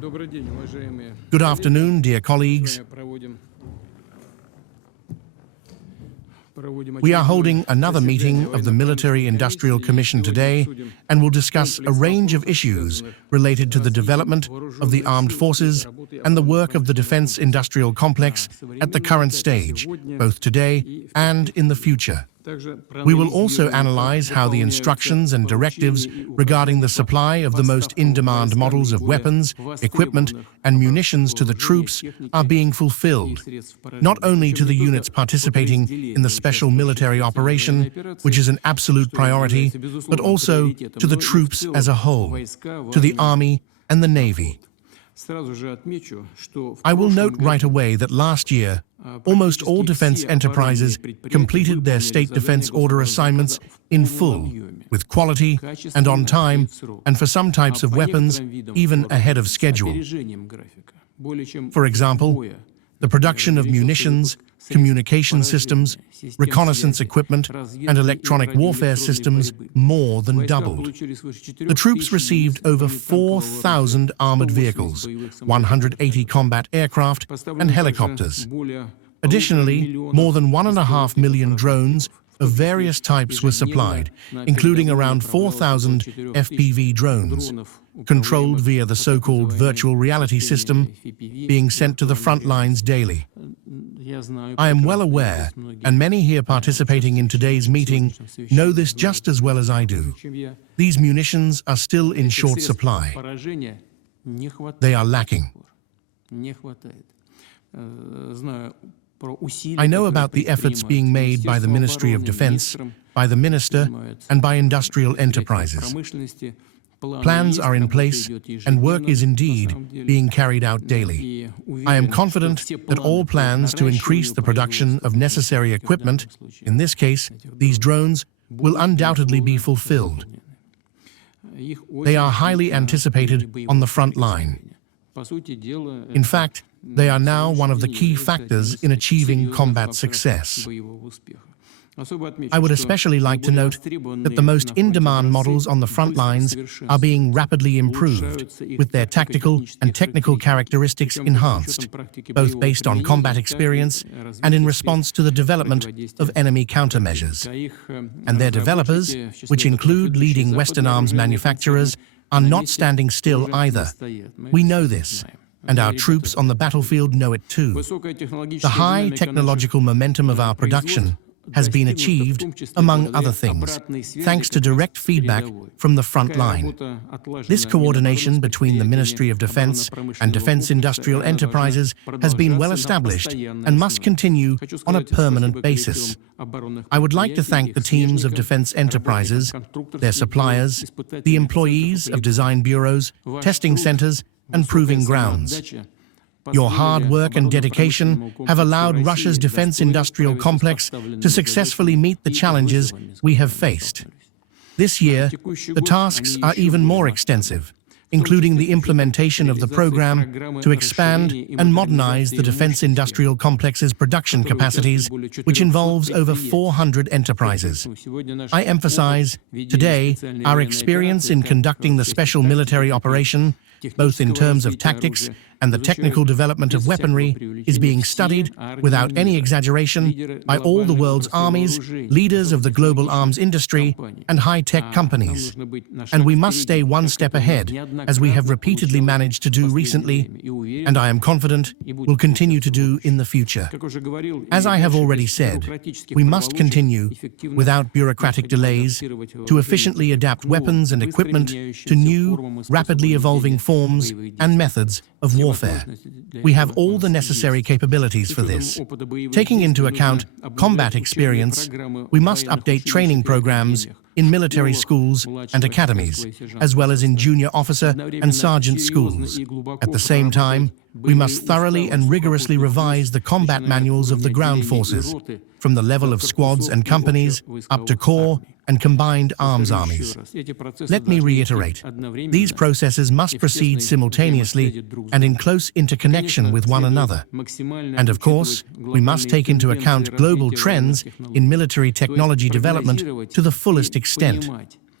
Good afternoon, dear colleagues. We are holding another meeting of the Military Industrial Commission today and will discuss a range of issues related to the development of the armed forces and the work of the defense industrial complex at the current stage, both today and in the future. We will also analyze how the instructions and directives regarding the supply of the most in-demand models of weapons, equipment, and munitions to the troops are being fulfilled, not only to the units participating in the special military operation, which is an absolute priority, but also to the troops as a whole, to the Army and the Navy. I will note right away that last year, almost all defense enterprises completed their state defense order assignments in full, with quality and on time, and for some types of weapons, even ahead of schedule. For example, the production of munitions, communication systems, reconnaissance equipment, and electronic warfare systems more than doubled. The troops received over 4,000 armored vehicles, 180 combat aircraft, and helicopters. Additionally, more than 1.5 million drones of various types were supplied, including around 4,000 FPV drones, controlled via the so-called virtual reality system, being sent to the front lines daily. I am well aware, and many here participating in today's meeting know this just as well as I do. These munitions are still in short supply. They are lacking. I know about the efforts being made by the Ministry of Defense, by the Minister, and by industrial enterprises. Plans are in place, and work is indeed being carried out daily. I am confident that all plans to increase the production of necessary equipment, in this case, these drones, will undoubtedly be fulfilled. They are highly anticipated on the front line. In fact, they are now one of the key factors in achieving combat success. I would especially like to note that the most in-demand models on the front lines are being rapidly improved, with their tactical and technical characteristics enhanced, both based on combat experience and in response to the development of enemy countermeasures. And their developers, which include leading Western arms manufacturers, are not standing still either. We know this, and our troops on the battlefield know it too. The high technological momentum of our production has been achieved, among other things, thanks to direct feedback from the front line. This coordination between the Ministry of Defense and defense industrial enterprises has been well established and must continue on a permanent basis. I would like to thank the teams of defense enterprises, their suppliers, the employees of design bureaus, testing centers, and proving grounds. Your hard work and dedication have allowed Russia's defense industrial complex to successfully meet the challenges we have faced. This year, the tasks are even more extensive, including the implementation of the program to expand and modernize the defense industrial complex's production capacities, which involves over 400 enterprises. I emphasize, today, our experience in conducting the special military operation, both in terms of tactics and the technical development of weaponry, is being studied, without any exaggeration, by all the world's armies, leaders of the global arms industry, and high-tech companies. And we must stay one step ahead, as we have repeatedly managed to do recently, and I am confident will continue to do in the future. As I have already said, we must continue, without bureaucratic delays, to efficiently adapt weapons and equipment to new, rapidly evolving forms and methods of warfare. We have all the necessary capabilities for this. Taking into account combat experience, we must update training programs in military schools and academies, as well as in junior officer and sergeant schools. At the same time, we must thoroughly and rigorously revise the combat manuals of the ground forces, from the level of squads and companies up to corps and combined arms armies. Let me reiterate, these processes must proceed simultaneously and in close interconnection with one another. And of course, we must take into account global trends in military technology development to the fullest extent.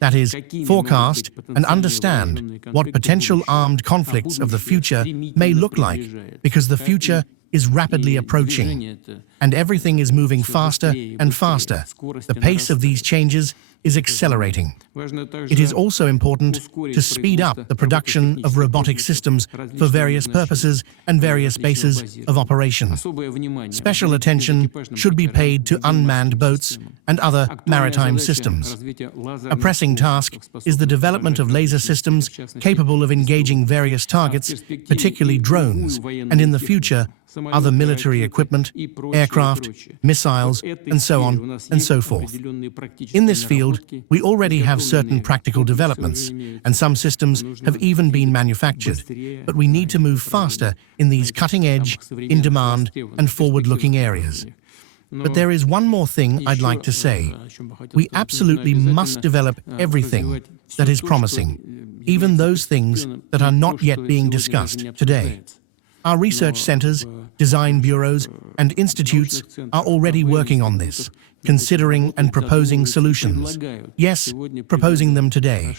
that is, forecast and understand what potential armed conflicts of the future may look like, because the future is rapidly approaching, and everything is moving faster and faster. The pace of these changes is accelerating. It is also important to speed up the production of robotic systems for various purposes and various bases of operation. Special attention should be paid to unmanned boats and other maritime systems. A pressing task is the development of laser systems capable of engaging various targets, particularly drones, and in the future, other military equipment, aircraft, missiles, and so on and so forth. In this field, we already have certain practical developments, and some systems have even been manufactured, but we need to move faster in these cutting-edge, in-demand, and forward-looking areas. But there is one more thing I'd like to say. We absolutely must develop everything that is promising, even those things that are not yet being discussed today. Our research centers, design bureaus, and institutes are already working on this, considering and proposing solutions. Yes, proposing them today.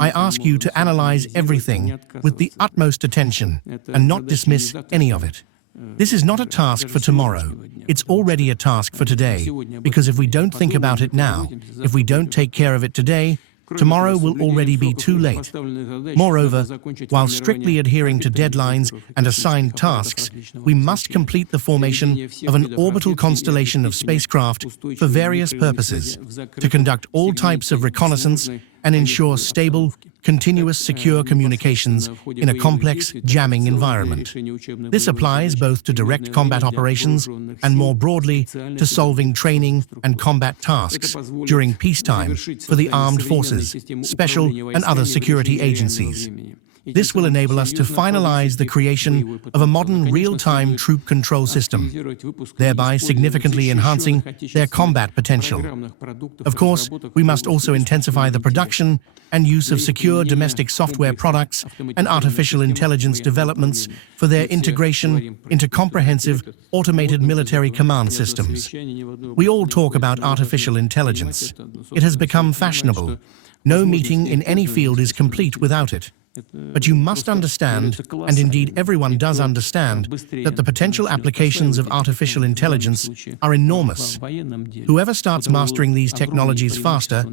I ask you to analyze everything with the utmost attention and not dismiss any of it. This is not a task for tomorrow. It's already a task for today, because if we don't think about it now, if we don't take care of it today, tomorrow will already be too late. Moreover, while strictly adhering to deadlines and assigned tasks, we must complete the formation of an orbital constellation of spacecraft for various purposes, to conduct all types of reconnaissance and ensure stable, continuous secure communications in a complex jamming environment. This applies both to direct combat operations and more broadly to solving training and combat tasks during peacetime for the armed forces, special and other security agencies. This will enable us to finalize the creation of a modern real-time troop control system, thereby significantly enhancing their combat potential. Of course, we must also intensify the production and use of secure domestic software products and artificial intelligence developments for their integration into comprehensive, automated military command systems. We all talk about artificial intelligence. It has become fashionable. No meeting in any field is complete without it. But you must understand, and indeed everyone does understand, that the potential applications of artificial intelligence are enormous. Whoever starts mastering these technologies faster,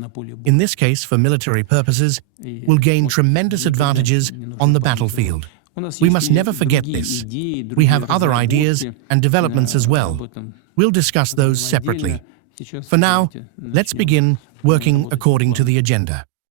in this case for military purposes, will gain tremendous advantages on the battlefield. We must never forget this. We have other ideas and developments as well. We'll discuss those separately. For now, let's begin working according to the agenda.